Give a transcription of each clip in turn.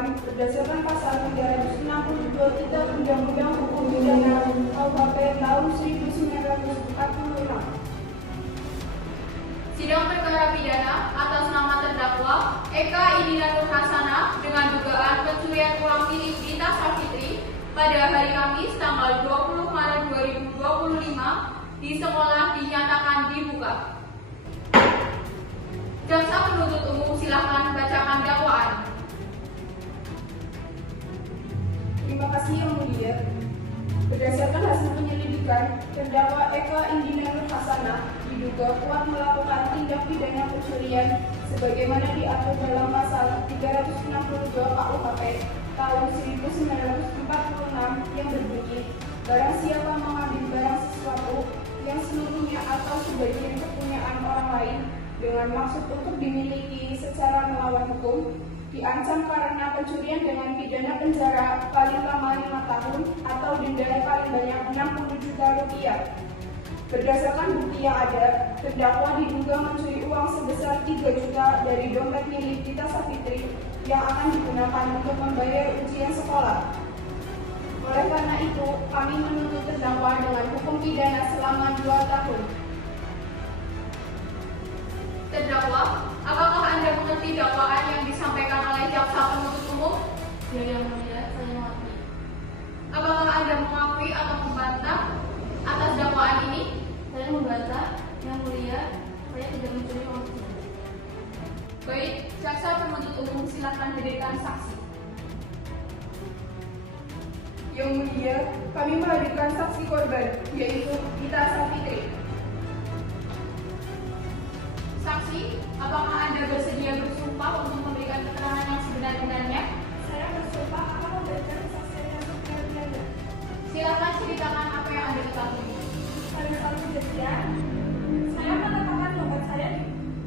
korban berdasarkan pasal 362 Kitab Undang-Undang Hukum Pidana KUHP tahun 1946. Sidang perkara pidana atas nama terdakwa Eka Indira Nur Hasanah dengan dugaan pencurian uang milik Rita Savitri pada hari Kamis tanggal 20 Maret 2025 di sekolah dinyatakan dibuka. Jaksa penuntut umum silakan bacakan dakwaan. Terima kasih Yang Mulia. Berdasarkan hasil penyelidikan, terdakwa Eka Indira Nur Hasanah diduga kuat melakukan tindak pidana pencurian sebagaimana diatur dalam pasal 362 KUHP tahun 1946 yang berbunyi, barang siapa mengambil barang sesuatu yang seluruhnya atau sebagian kepunyaan orang lain dengan maksud untuk dimiliki secara melawan hukum, diancam karena pencurian dengan pidana penjara paling lama 5 tahun atau denda paling banyak 60 juta rupiah. Berdasarkan bukti yang ada, terdakwa diduga mencuri uang sebesar 3 juta dari dompet milik Rita Savitri yang akan digunakan untuk membayar ujian sekolah. Oleh karena itu, kami menuntut terdakwa dengan hukum pidana selama 2 tahun. Terdakwa, apakah Anda mengerti dakwaan yang disampaikan oleh jaksa penuntut umum? Ya, Yang Mulia, saya mengerti. Apakah Anda mengakui atau membantah atas dakwaan ini? Saya membantah, Yang Mulia, saya tidak mencuri uang tersebut. Baik, jaksa penuntut umum silakan hadirkan saksi. Yang Mulia, kami menghadirkan saksi korban, yaitu Rita Savitri. Saksi, apakah Anda bersedia bersumpah untuk memberikan keterangan yang sebenar-benarnya? Saya bersumpah akan memberikan kesaksian yang sebenar-benarnya. Silakan ceritakan apa yang Anda ketahui. Pada saat kejadian, saya meletakkan dompet saya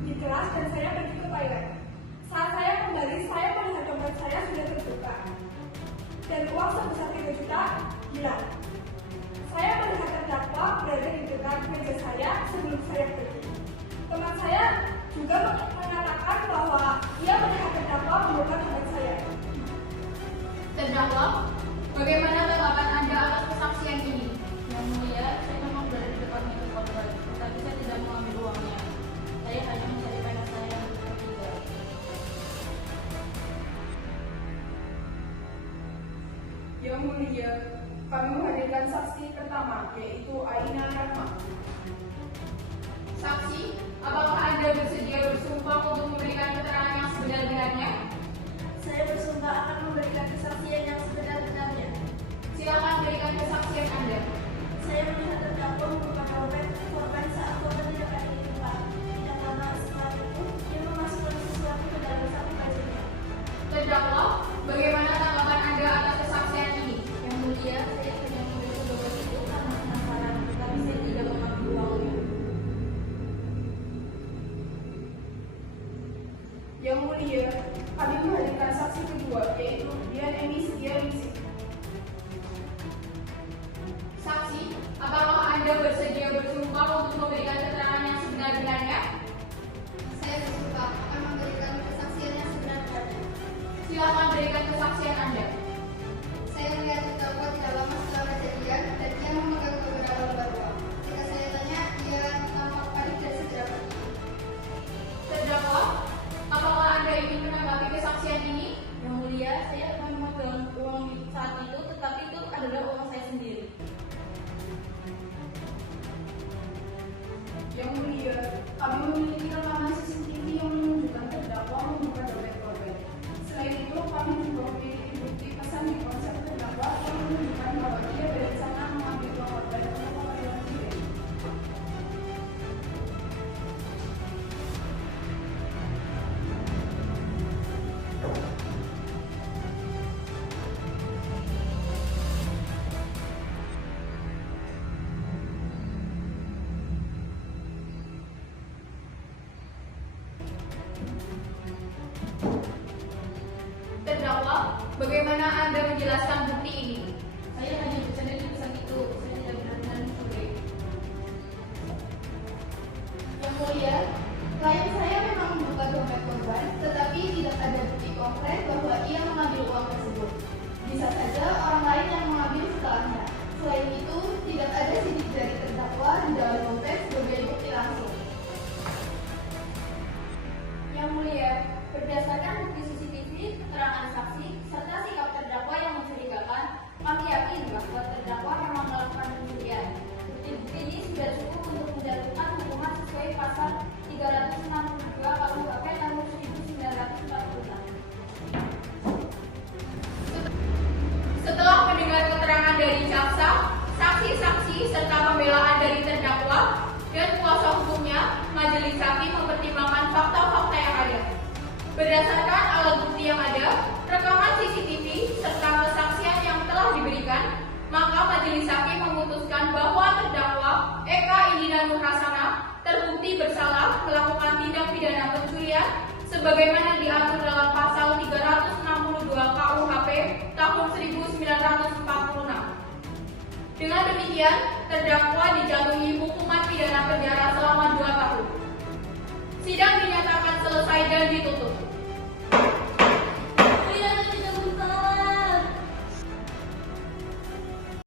di kelas dan saya pergi ke toilet. Saat saya kembali, saya melihat dompet saya sudah terbuka dan uang sebesar 3 juta hilang. Saya melihat terdakwa berada di dekat meja saya sebelum saya pergi. Teman saya juga mengatakan bahwa ia melihat terdakwa membuka dompet saya. Terdakwa, bagaimana tanggapan Anda atas kesaksian ini? Yang Mulia, saya memang berada di depan meja korban, tetapi saya tidak mengambil uangnya. Saya hanya mencari pena saya yang ketiga. Yang Mulia, kami menghadirkan saksi pertama, yaitu Aina Rahma. Saksi, apakah Anda bersedia bersumpah untuk memberikan keterangan yang sebenar-benarnya? Saya bersumpah akan memberikan kesaksian yang sebenar-benarnya. Silakan berikan kesaksian Anda. Saya melihat terdakwa membuka dompet korban saat korban tidak ada di tempat. Tidak lama setelah itu, dia memasukkan sesuatu ke dalam saku bajunya. Terdakwa, bagaimana tanggapan Anda atas kesaksian ini? Yang Mulia, saya hanya mengambil dompet itu karena penasaran, tetapi saya tidak mengambil uangnya. Yang Mulia, kami menghadirkan saksi kedua, yaitu Dian Emi Setianingsih. Saksi, apakah Anda bersedia bersumpah untuk memberikan keterangan yang sebenar-benarnya? Saya bersumpah akan memberikan kesaksian yang sebenar-benarnya. Silakan berikan kesaksian Anda. Saya melihat terdakwa tidak lama setelah kejadian dan dia memegang beberapa lembar uang. Ketika saya tanya, ia tampak panik dan segera pergi. Terdakwa, apakah Anda ingin menanggapi kesaksian ini? Yang Mulia, saya memegang uang saat itu, tetapi itu adalah uang saya sendiri. Yang Mulia, kami memiliki rekaman CCTV yang menunjukkan terdakwa membuka dompet korban. Selain itu, kami juga memiliki bukti pesan di ponsel terdakwa yang menunjukkan bahwa dia berencana mengambil uang korban untuk keperluan pribadi. Terdakwa, bagaimana Anda menjelaskan bukti ini? Saya hanya bercanda di pesan itu, saya tidak benar-benar mencuri. Yang mulia, klien saya memang membuka dompet korban, tetapi tidak ada bukti konkret bahwa ia mengambil uang tersebut. Bisa saja orang lain yang mengambil setelahnya. Selain itu, tidak ada sidik jari terdakwa di dalam dompet sebagai bukti langsung. Yang mulia, berdasarkan bukti CCTV, keterangan saksi, serta sikap terdakwa yang mencurigakan, kami yakin bahwa terdakwa memang melakukan pencurian. Bukti-bukti ini sudah cukup untuk menjatuhkan hukuman sesuai pasal 362 KUHP tahun 1946. Setelah mendengar keterangan dari jaksa, saksi-saksi, serta pembelaan dari terdakwa dan kuasa hukumnya, majelis hakim mempertimbangkan fakta-fakta yang ada. Berdasarkan alat bukti yang ada, rekaman CCTV, serta kesaksian yang telah diberikan, maka majelis hakim memutuskan bahwa terdakwa Eka Indira Nur Hasanah terbukti bersalah melakukan tindak pidana pencurian sebagaimana diatur dalam pasal 362 KUHP tahun 1946. Dengan demikian, terdakwa dijatuhi hukuman pidana penjara selama 2 tahun. Sidang dinyatakan selesai dan ditutup.